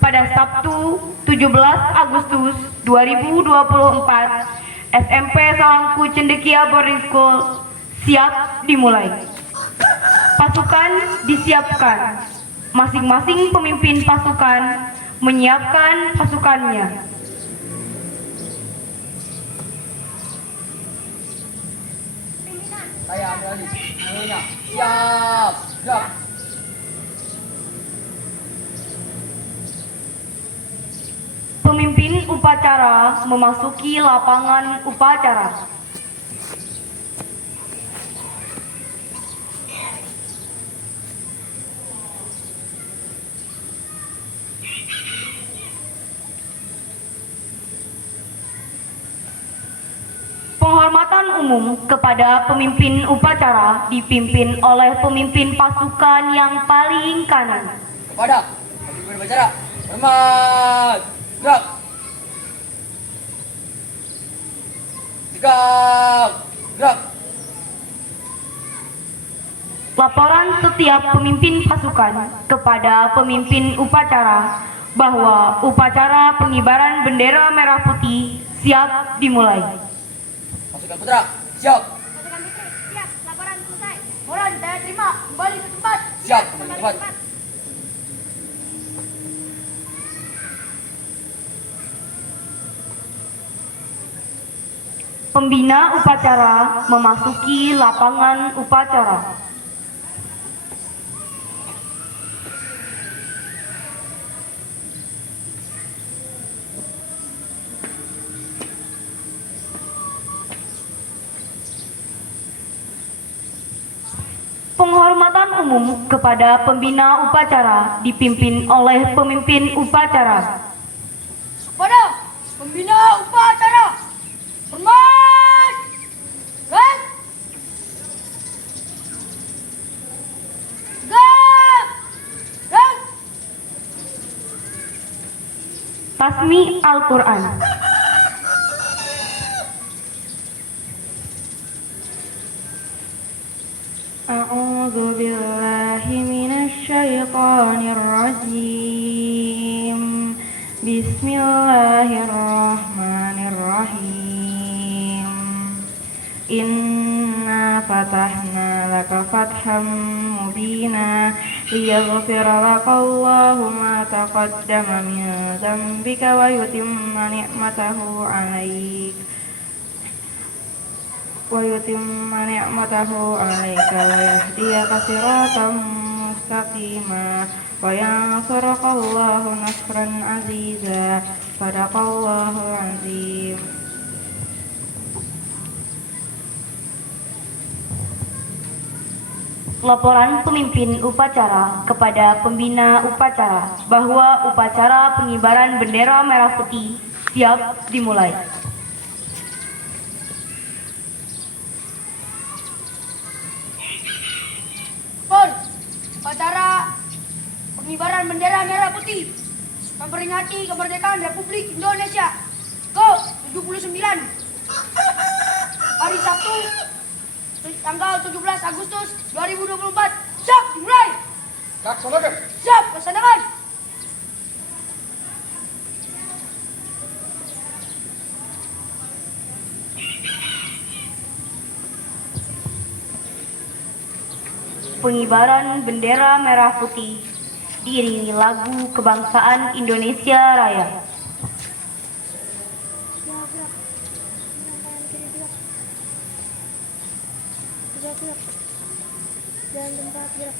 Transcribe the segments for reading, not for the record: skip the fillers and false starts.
pada Sabtu 17 Agustus 2024, SMP Salangku Cendekia Boarding School siap dimulai. Pasukan disiapkan. Masing-masing pemimpin pasukan menyiapkan pasukannya. Saya ambil alih. Siap. Gerak. Pemimpin upacara memasuki lapangan upacara. Penghormatan umum kepada pemimpin upacara dipimpin oleh pemimpin pasukan yang paling kanan. Kepada pemimpin upacara, hormat. Gerak. Tegak. Gerak. Laporan setiap pemimpin pasukan kepada pemimpin upacara bahwa upacara pengibaran bendera merah putih siap dimulai. Pasukan putra, siap. Pasukan putri, siap. Laporan selesai. Moran, saya terima. Kembali ke tempat. Siap, kembali ke tempat. Pembina upacara memasuki lapangan upacara. Penghormatan umum kepada pembina upacara dipimpin oleh pemimpin upacara. Kepada pembina upacara, hormat. Gerak. Gerak. Gerak. Tasmi Al-Quran. A'udzu billahi minasy syaithanir rajim. Bismillahirrahmanirrahim. Inna fatahna laka fatham mubina liyaghfira laka Allahu ma taqaddama min dzambika wa yutimma ni'matahu 'alaika wa yahdiyaka siratan mustaqima wa yansuraka Allahu nasran aziza. Sadaqallahul azim. Laporan pemimpin upacara kepada pembina upacara bahwa upacara pengibaran bendera merah putih siap dimulai. Upacara pengibaran bendera merah putih memperingati kemerdekaan Republik Indonesia ke-79 hari Sabtu tanggal 17 Agustus 2024. Siap dimulai. Laksanakan. Siap laksanakan. Pengibaran bendera merah putih diiringi lagu kebangsaan Indonesia Raya. Jangan tempat gerak.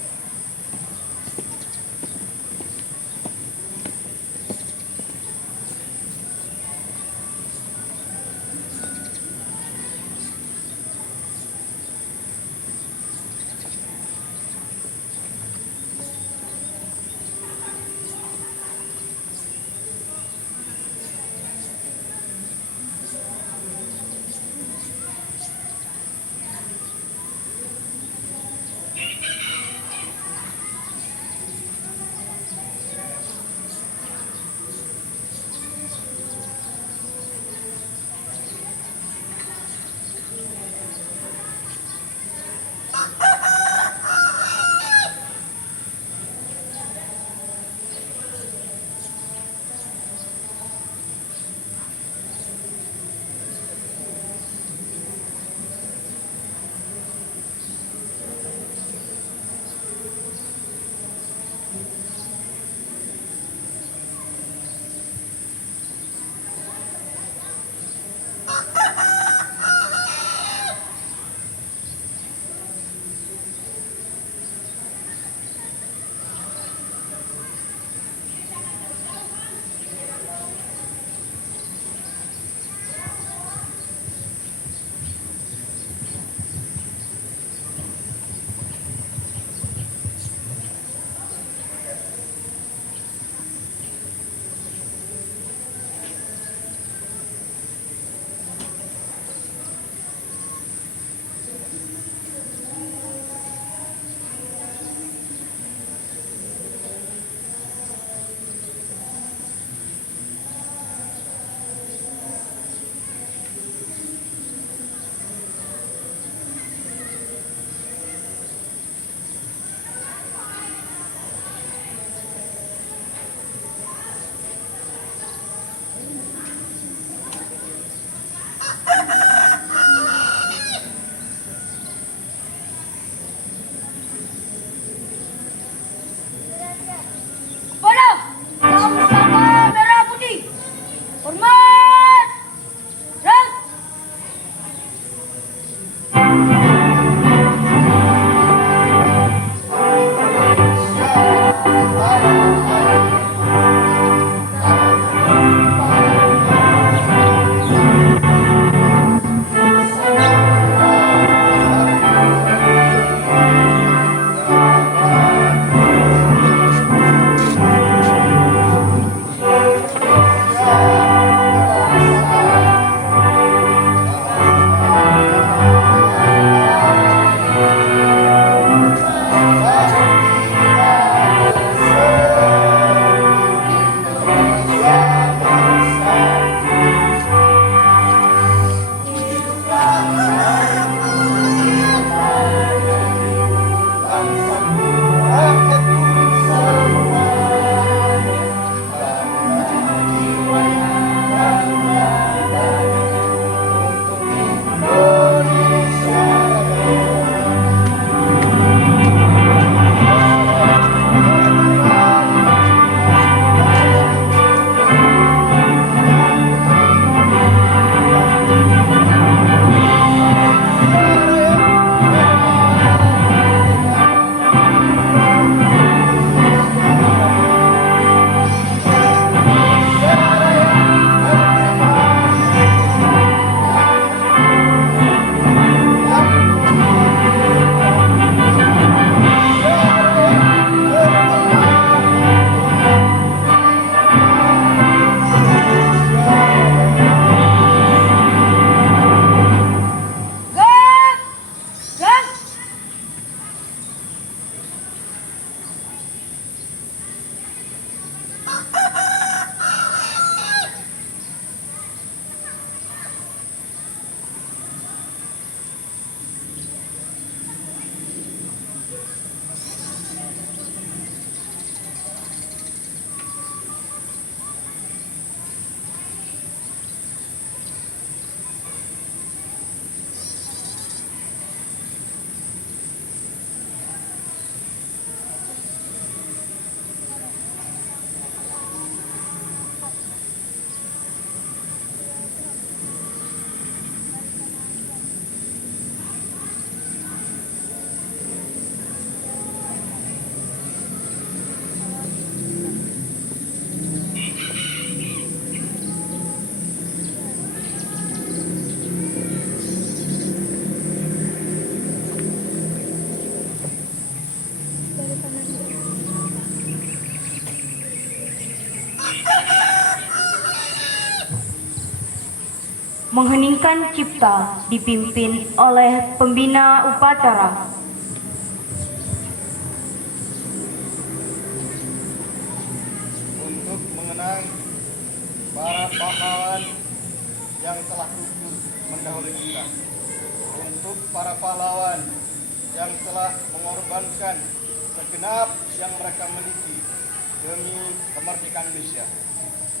Mengheningkan cipta dipimpin oleh pembina upacara. Untuk mengenang para pahlawan yang telah gugur mendahului kita. Untuk para pahlawan yang telah mengorbankan segenap yang mereka miliki demi kemerdekaan Indonesia.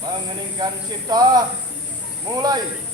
Mengheningkan cipta, mulai.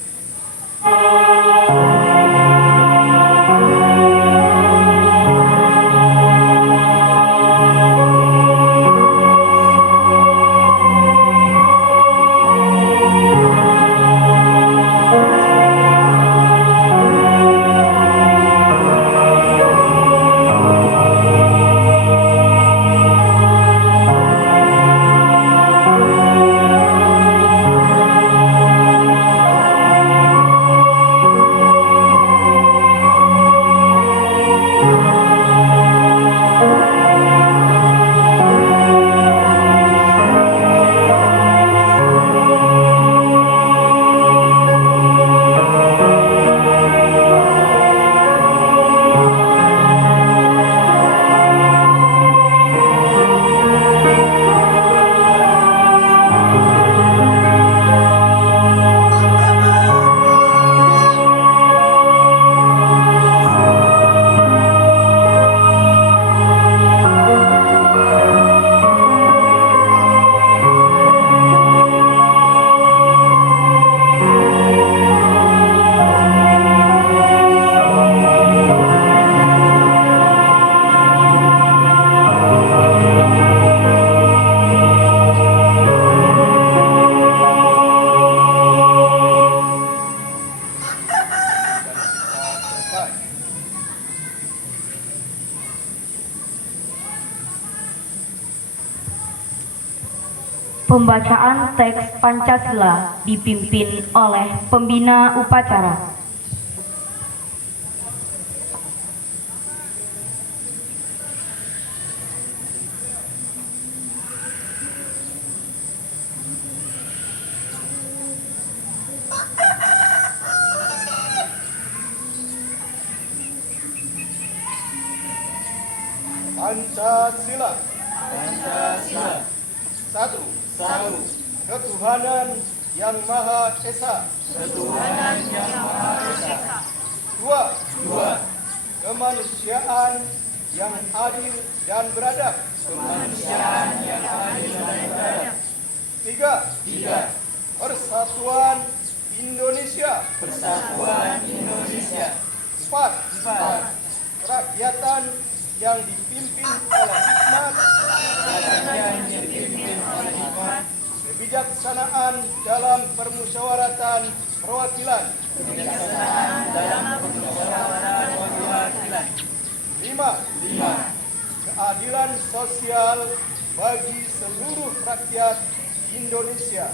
Pembacaan teks Pancasila dipimpin oleh pembina upacara. Pancasila. Satu. Ketuhanan yang Maha Esa. Dua. Kemanusiaan yang adil dan beradab. Tiga. Persatuan Indonesia. Empat. Kerakyatan yang dipimpin oleh hikmat, kebijaksanaan dalam permusyawaratan perwakilan. 5. Keadilan sosial bagi seluruh rakyat Indonesia.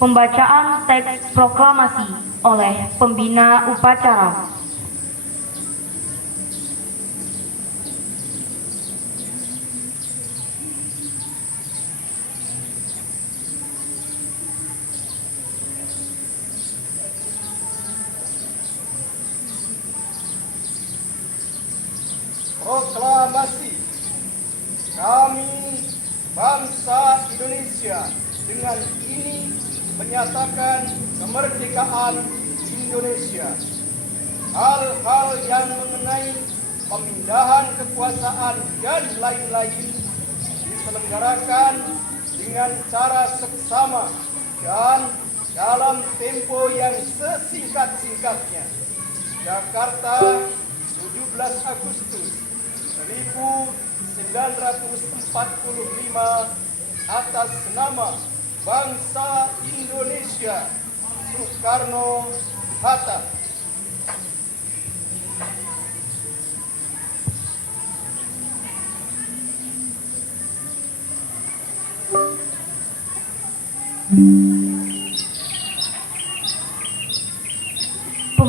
Pembacaan teks proklamasi oleh pembina upacara. Proklamasi. Kami, bangsa Indonesia, dengan ini menyatakan kemerdekaan Indonesia. Hal-hal yang mengenai pemindahan kekuasaan dan lain-lain diselenggarakan dengan cara seksama dan dalam tempo yang sesingkat-singkatnya. Jakarta, 17 Agustus 1945, atas nama bangsa Indonesia, Soekarno-Hatta.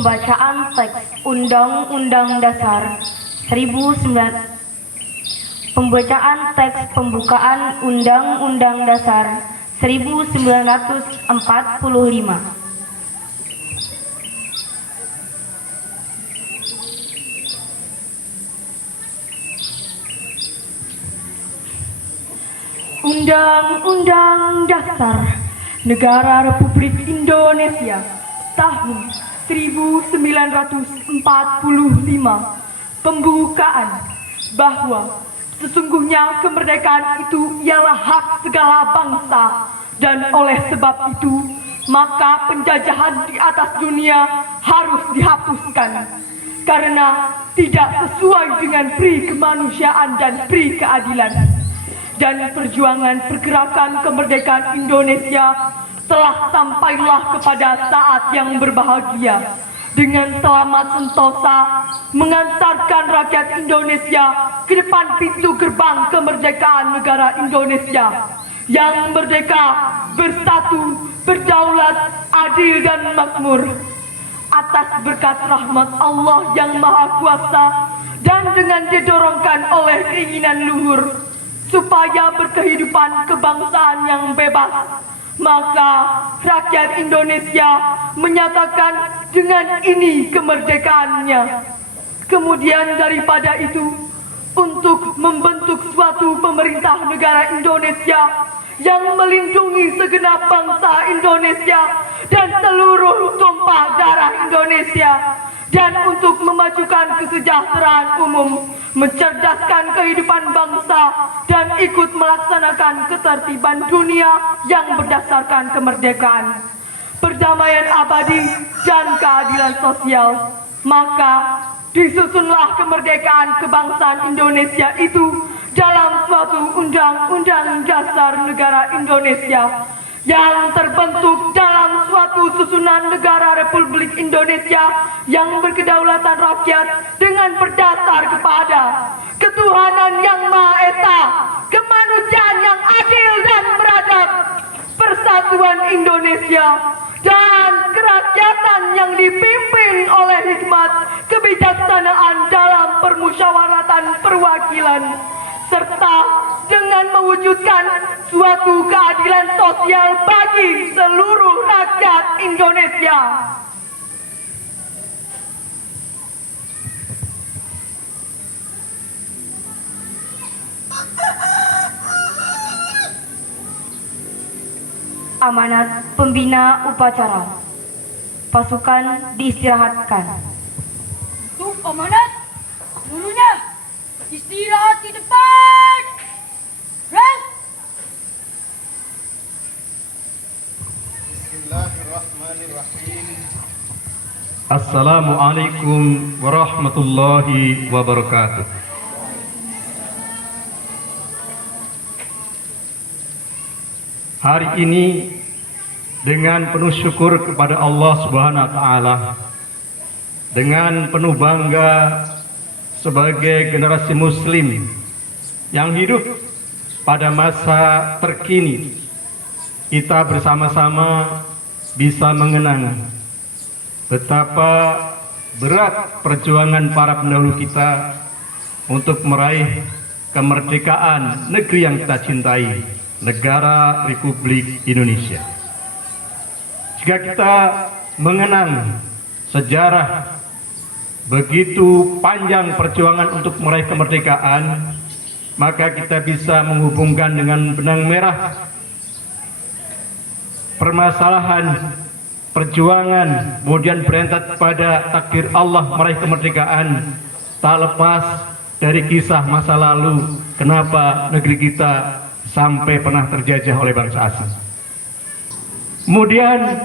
Pembacaan teks Undang-Undang Dasar 1945. Pembacaan teks pembukaan Undang-Undang Dasar 1945. Undang-Undang Dasar Negara Republik Indonesia tahun 1945. Pembukaan bahwa sesungguhnya kemerdekaan itu ialah hak segala bangsa, dan oleh sebab itu maka penjajahan di atas dunia harus dihapuskan karena tidak sesuai dengan pri kemanusiaan dan pri keadilan. Dan perjuangan pergerakan kemerdekaan Indonesia telah sampailah kepada saat yang berbahagia dengan selamat sentosa mengantarkan rakyat Indonesia ke depan pintu gerbang kemerdekaan negara Indonesia yang merdeka, bersatu, berdaulat, adil dan makmur. Atas berkat rahmat Allah yang Maha Kuasa dan dengan didorongkan oleh keinginan luhur supaya berkehidupan kebangsaan yang bebas, maka rakyat Indonesia menyatakan dengan ini kemerdekaannya. Kemudian daripada itu, untuk membentuk suatu pemerintah negara Indonesia yang melindungi segenap bangsa Indonesia dan seluruh tumpah darah Indonesia, dan untuk memajukan kesejahteraan umum, mencerdaskan kehidupan bangsa, dan ikut melaksanakan ketertiban dunia yang berdasarkan kemerdekaan, perdamaian abadi, dan keadilan sosial. Maka disusunlah kemerdekaan kebangsaan Indonesia itu dalam suatu Undang-Undang Dasar Negara Indonesia yang terbentuk dalam suatu susunan negara Republik Indonesia yang berkedaulatan rakyat dengan berdasar kepada ketuhanan yang Maha Esa, kemanusiaan yang adil dan beradab, persatuan Indonesia, dan kerakyatan yang dipimpin oleh hikmat kebijaksanaan dalam permusyawaratan perwakilan, serta dengan mewujudkan suatu keadilan sosial bagi seluruh rakyat Indonesia. Amanat pembina upacara. Pasukan diistirahatkan. Untuk amanat, seluruhnya istirahat di depan. Rang. Bismillahirrahmanirrahim. Assalamualaikum warahmatullahi wabarakatuh. Hari ini dengan penuh syukur kepada Allah Subhanahu wa taala, dengan penuh bangga sebagai generasi muslim yang hidup pada masa terkini, kita bersama-sama bisa mengenang betapa berat perjuangan para pendahulu kita untuk meraih kemerdekaan negeri yang kita cintai, negara Republik Indonesia. Jika kita mengenang sejarah begitu panjang perjuangan untuk meraih kemerdekaan, maka kita bisa menghubungkan dengan benang merah permasalahan perjuangan, kemudian berentet pada takdir Allah meraih kemerdekaan, tak lepas dari kisah masa lalu kenapa negeri kita sampai pernah terjajah oleh bangsa asing. Kemudian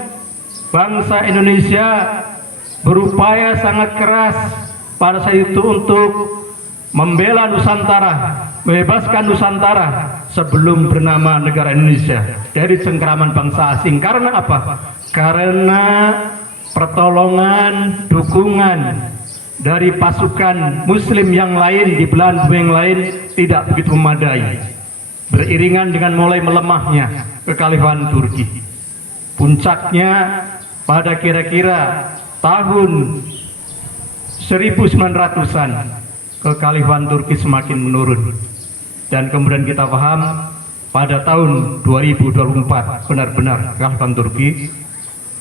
bangsa Indonesia berupaya sangat keras pada saat itu untuk membela Nusantara, membebaskan Nusantara sebelum bernama negara Indonesia dari cengkeraman bangsa asing. Karena apa? Karena pertolongan, dukungan dari pasukan muslim yang lain di belahan bumi yang lain tidak begitu memadai. Beriringan dengan mulai melemahnya kekhalifahan Turki. Puncaknya pada kira-kira tahun 1900-an kekhalifahan Turki semakin menurun, dan kemudian kita paham pada tahun 2024 benar-benar kekhalifahan Turki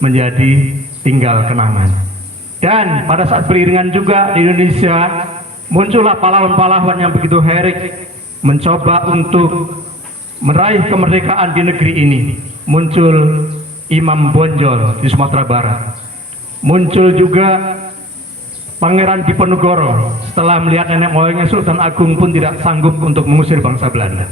menjadi tinggal kenangan. Dan pada saat beriringan juga di Indonesia muncullah pahlawan-pahlawan yang begitu heroik mencoba untuk meraih kemerdekaan di negeri ini. Muncul Imam Bonjol di Sumatera Barat, muncul juga Pangeran Diponegoro setelah melihat nenek moyangnya Sultan Agung pun tidak sanggup untuk mengusir bangsa Belanda.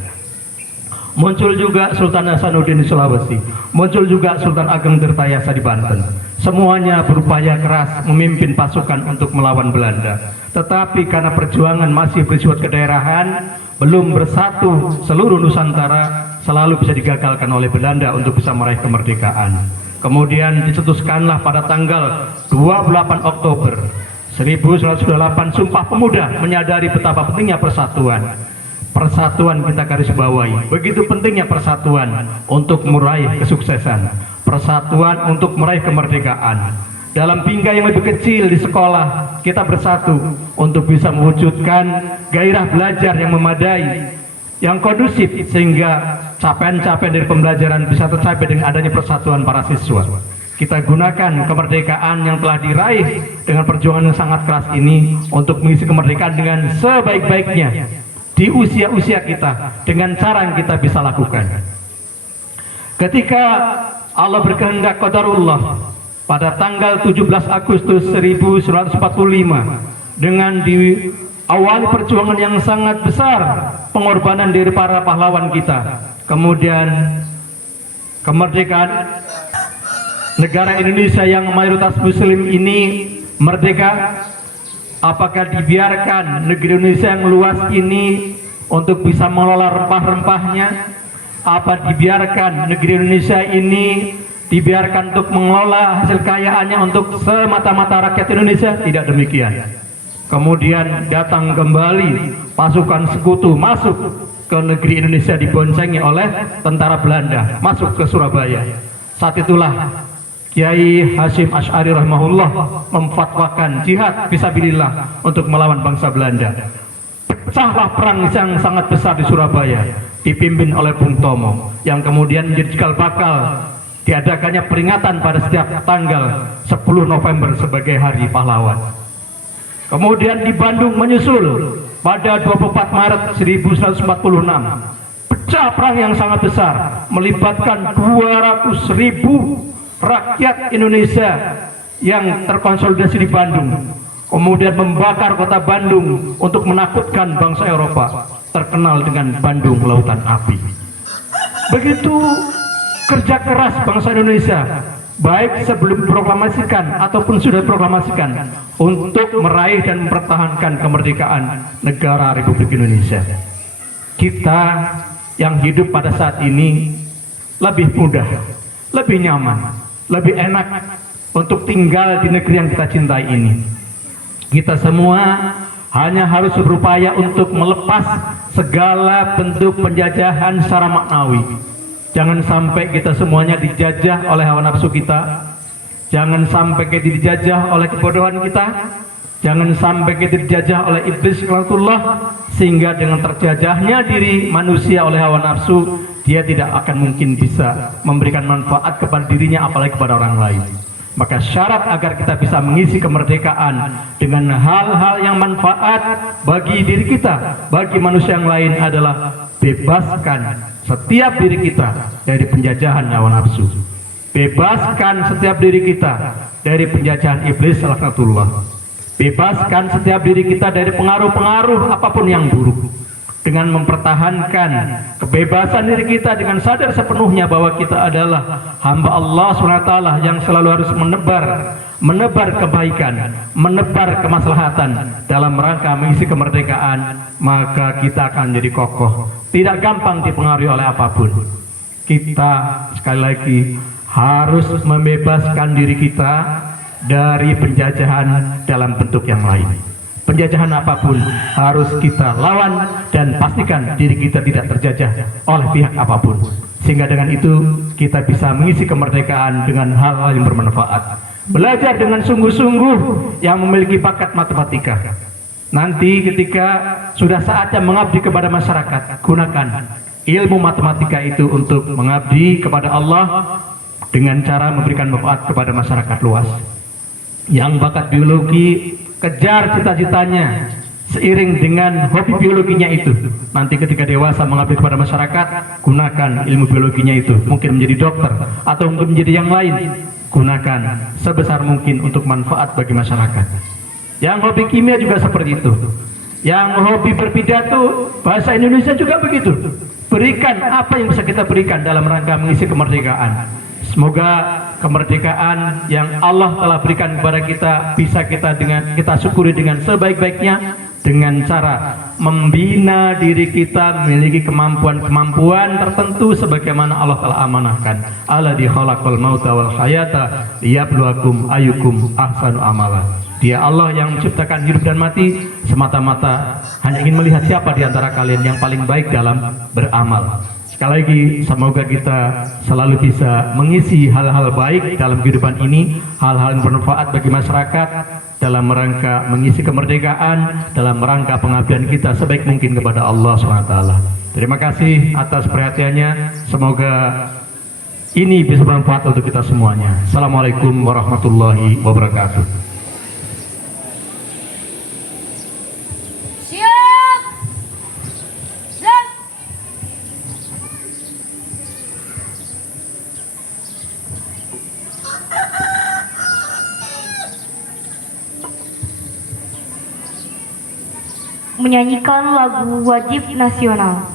Muncul juga Sultan Hasanuddin di Sulawesi, muncul juga Sultan Ageng Tirtayasa di Banten. Semuanya berupaya keras memimpin pasukan untuk melawan Belanda. Tetapi karena perjuangan masih bersifat kedaerahan, belum bersatu seluruh Nusantara, selalu bisa digagalkan oleh Belanda untuk bisa meraih kemerdekaan. Kemudian dicetuskanlah pada tanggal 28 Oktober 1928 Sumpah Pemuda menyadari betapa pentingnya persatuan. Persatuan kita garis bawahi. Begitu pentingnya persatuan untuk meraih kesuksesan. Persatuan untuk meraih kemerdekaan. Dalam bingkai yang lebih kecil di sekolah, kita bersatu untuk bisa mewujudkan gairah belajar yang memadai, yang kondusif, sehingga capaian-capaian dari pembelajaran bisa tercapai dengan adanya persatuan para siswa. Kita gunakan kemerdekaan yang telah diraih dengan perjuangan yang sangat keras ini untuk mengisi kemerdekaan dengan sebaik-baiknya di usia-usia kita, dengan cara yang kita bisa lakukan. Ketika Allah berkehendak qadarullah pada tanggal 17 Agustus 1945 dengan diawali perjuangan yang sangat besar, pengorbanan dari para pahlawan kita, kemudian kemerdekaan negara Indonesia yang mayoritas muslim ini merdeka. Apakah dibiarkan negeri Indonesia yang luas ini untuk bisa mengelola rempah-rempahnya? Apa dibiarkan negeri Indonesia ini dibiarkan untuk mengelola hasil kekayaannya untuk semata-mata rakyat Indonesia? Tidak demikian. Kemudian datang kembali pasukan sekutu masuk ke negeri Indonesia, diboncengi oleh tentara Belanda, masuk ke Surabaya. Saat itulah Kiai Hasyim Asy'ari rahimahullah memfatwakan jihad fisabilillah untuk melawan bangsa Belanda. Pecahlah perang yang sangat besar di Surabaya dipimpin oleh Bung Tomo, yang kemudian menjadi cikal bakal diadakannya peringatan pada setiap tanggal 10 November sebagai Hari Pahlawan. Kemudian di Bandung menyusul pada 24 Maret 1946 pecah perang yang sangat besar melibatkan 200.000 rakyat Indonesia yang terkonsolidasi di Bandung, kemudian membakar kota Bandung untuk menakutkan bangsa Eropa, terkenal dengan Bandung Lautan Api. Begitu kerja keras bangsa Indonesia, baik sebelum diproklamasikan ataupun sudah diproklamasikan, untuk meraih dan mempertahankan kemerdekaan negara Republik Indonesia. Kita yang hidup pada saat ini lebih mudah, lebih nyaman, lebih enak untuk tinggal di negeri yang kita cintai ini. Kita semua hanya harus berupaya untuk melepas segala bentuk penjajahan secara maknawi. Jangan sampai kita semuanya dijajah oleh hawa nafsu kita. Jangan sampai kita dijajah oleh kebodohan kita. Jangan sampai kita dijajah oleh iblis laknatullah, sehingga dengan terjajahnya diri manusia oleh hawa nafsu, dia tidak akan mungkin bisa memberikan manfaat kepada dirinya, apalagi kepada orang lain. Maka syarat agar kita bisa mengisi kemerdekaan dengan hal-hal yang manfaat bagi diri kita, bagi manusia yang lain, adalah bebaskan setiap diri kita dari penjajahan hawa nafsu. Bebaskan setiap diri kita dari penjajahan iblis laknatullah. Bebaskan setiap diri kita dari pengaruh-pengaruh apapun yang buruk, dengan mempertahankan kebebasan diri kita dengan sadar sepenuhnya bahwa kita adalah hamba Allah SWT yang selalu harus menebar kebaikan, menebar kemaslahatan dalam rangka mengisi kemerdekaan. Maka kita akan jadi kokoh, tidak gampang dipengaruhi oleh apapun. Kita sekali lagi harus membebaskan diri kita dari penjajahan dalam bentuk yang lain. Penjajahan apapun harus kita lawan dan pastikan diri kita tidak terjajah oleh pihak apapun, sehingga dengan itu kita bisa mengisi kemerdekaan dengan hal-hal yang bermanfaat. belajar dengan sungguh-sungguh yang memiliki bakat matematika. Nanti ketika sudah saatnya mengabdi kepada masyarakat, gunakan ilmu matematika itu untuk mengabdi kepada Allah dengan cara memberikan manfaat kepada masyarakat luas. Yang bakat biologi, kejar cita-citanya seiring dengan hobi biologinya itu. Nanti ketika dewasa mengabdi kepada masyarakat, gunakan ilmu biologinya itu. Mungkin menjadi dokter atau mungkin menjadi yang lain. Gunakan sebesar mungkin untuk manfaat bagi masyarakat. Yang hobi kimia juga seperti itu. Yang hobi berpidato, bahasa Indonesia juga begitu. Berikan apa yang bisa kita berikan dalam rangka mengisi kemerdekaan. Semoga kemerdekaan yang Allah telah berikan kepada kita bisa kita syukuri dengan sebaik-baiknya, dengan cara membina diri kita memiliki kemampuan tertentu sebagaimana Allah telah amanahkan. Alladzi khalaqal mauta wal hayata liyabluwakum ayyukum ahsanu amala. Dia Allah yang menciptakan hidup dan mati semata-mata hanya ingin melihat siapa di antara kalian yang paling baik dalam beramal. Sekali lagi, semoga kita selalu bisa mengisi hal-hal baik dalam kehidupan ini, hal-hal yang bermanfaat bagi masyarakat dalam rangka mengisi kemerdekaan, dalam rangka pengabdian kita sebaik mungkin kepada Allah SWT. Terima kasih atas perhatiannya. Semoga ini bisa bermanfaat untuk kita semuanya. Assalamualaikum warahmatullahi wabarakatuh. Siap. Gerak. Menyanyikan lagu wajib nasional.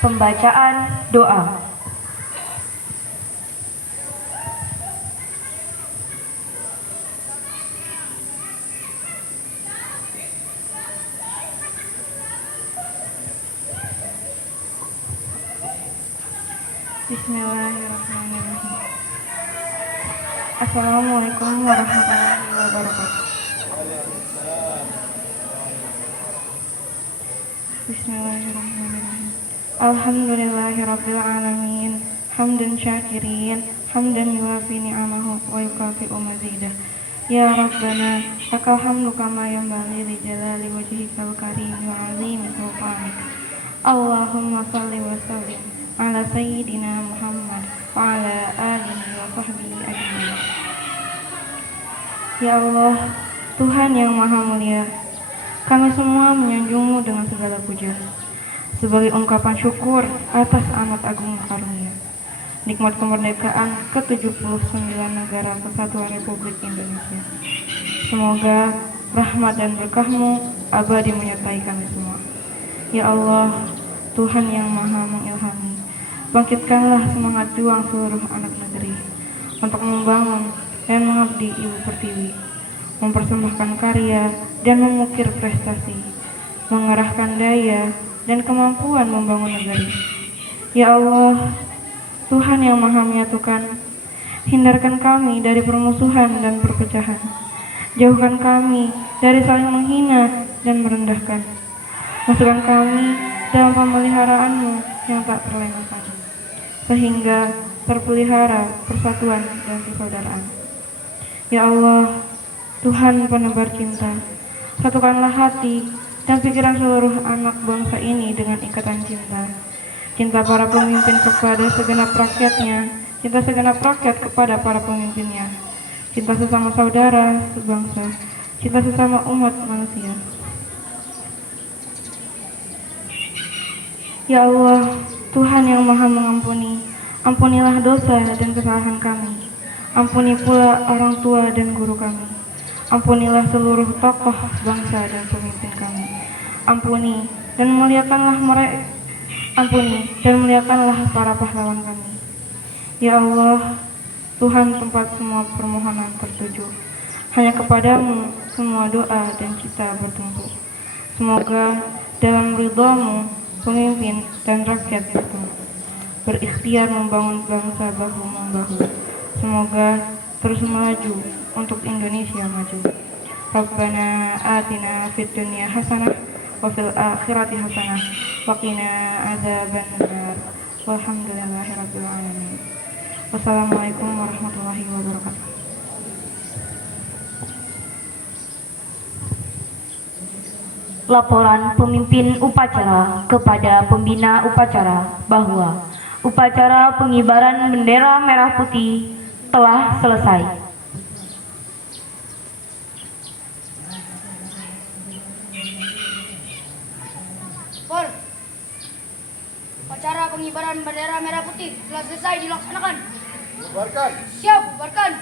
Pembacaan doa. Bismillahirrahmanirrahim. Assalamualaikum warahmatullahi wabarakatuh. Bismillahirrahmanirrahim. Alhamdulillahirabbil alamin. Hamdan syakirin, hamdan yuwafi ni'amahu wa yukafi'u mazidah. Ya Rabbana, lakal hamdu kama yanbaghi li jalali wajhikal karim wa 'azimi sultanik. Allahumma shalli wa sallim ala sayyidina Muhammad wa ala alihi wa sahbihi ajmain. Ya Allah, Tuhan yang Maha Mulia, kami semua menyanjungmu dengan segala puja sebagai ungkapan syukur atas amat agung karunia nikmat kemerdekaan ke-79 negara Kesatuan Republik Indonesia. Semoga rahmat dan berkah-Mu abadi menyertai kami semua. Ya Allah, Tuhan yang Maha mengilhami, bangkitkanlah semangat juang seluruh anak negeri untuk membangun dan mengabdi Ibu Pertiwi, mempersembahkan karya dan mengukir prestasi, mengerahkan daya dan kemampuan membangun negeri. Ya Allah, Tuhan yang Maha menyatukan, hindarkan kami dari permusuhan dan perpecahan. Jauhkan kami dari saling menghina dan merendahkan. Masukkan kami dalam pemeliharaan-Mu yang tak terlengahkan, sehingga terpelihara persatuan dan persaudaraan. Ya Allah, Tuhan penebar cinta, satukanlah hati dan pikiran seluruh anak bangsa ini dengan ikatan cinta. Cinta para pemimpin kepada segenap rakyatnya, cinta segenap rakyat kepada para pemimpinnya, cinta sesama saudara, sebangsa, cinta sesama umat manusia. Ya Allah, Tuhan yang Maha mengampuni, ampunilah dosa dan kesalahan kami. Ampuni pula orang tua dan guru kami. Ampunilah seluruh tokoh bangsa dan pemimpin kami. Ampuni dan muliakanlah mereka. Ampuni dan muliakanlah para pahlawan kami. Ya Allah, Tuhan tempat semua permohonan tertuju. Hanya kepadamu semua doa dan kita bertumpu. Semoga dalam ridha-Mu pemimpin dan rakyat bertemu, berikhtiar membangun bangsa bahu-membahu. Semoga terus melaju untuk Indonesia maju. Rabbana atina fid dunya hasanah wa fil akhirati hasanah wa qina adzabannar. Walhamdulillahirabbil alamin. Wassalamualaikum warahmatullahi wabarakatuh. Laporan pemimpin upacara kepada pembina upacara bahwa upacara pengibaran bendera merah putih telah selesai. Por, upacara pengibaran bendera merah putih telah selesai dilaksanakan. Bubarkan. Siap, bubarkan.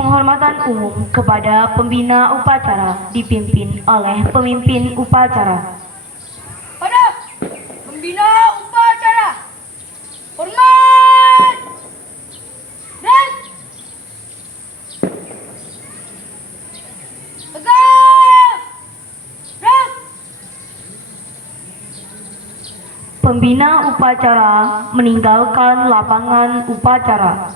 Penghormatan umum kepada pembina upacara dipimpin oleh pemimpin upacara. Pada pembina upacara, hormat dan tegak. Gerak. Pembina upacara meninggalkan lapangan upacara.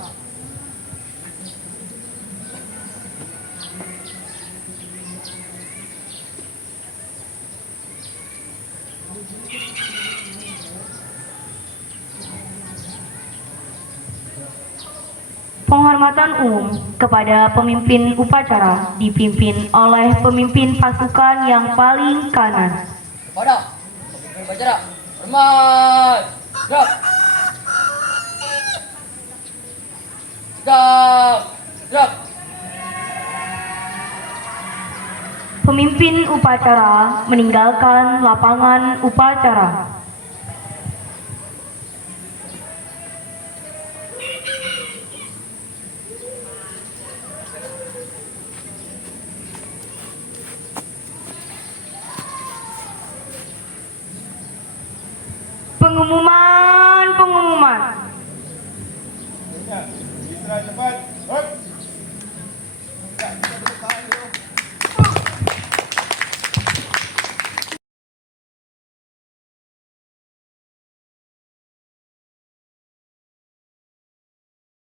Penghormatan umum kepada pemimpin upacara dipimpin oleh pemimpin pasukan yang paling kanan. Pada pemimpin upacara, hormat. Gerak. Tegak. Gerak. Pemimpin upacara meninggalkan lapangan upacara. Pengumuman